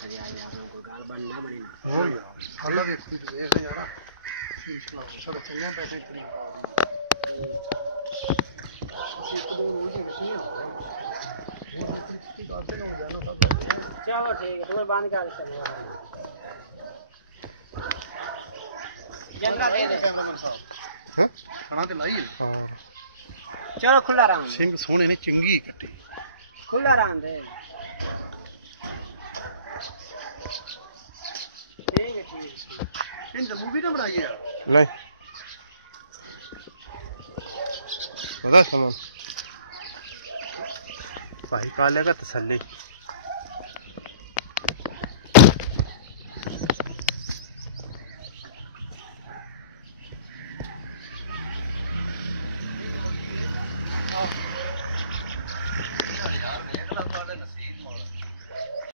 हो यार साला देखी तो देख यार चल चंगा पैसे इतनी चलो ठीक है तुम्हें बंद कर जंगला दे दे खाना ते लाई चलो खुला रहा सिंह सोने ने चंगी कट्टी खुला रहा दे ठीक है इन मूवी ना बनाई यार नहीं पता समझ भाई काले का तसल्ली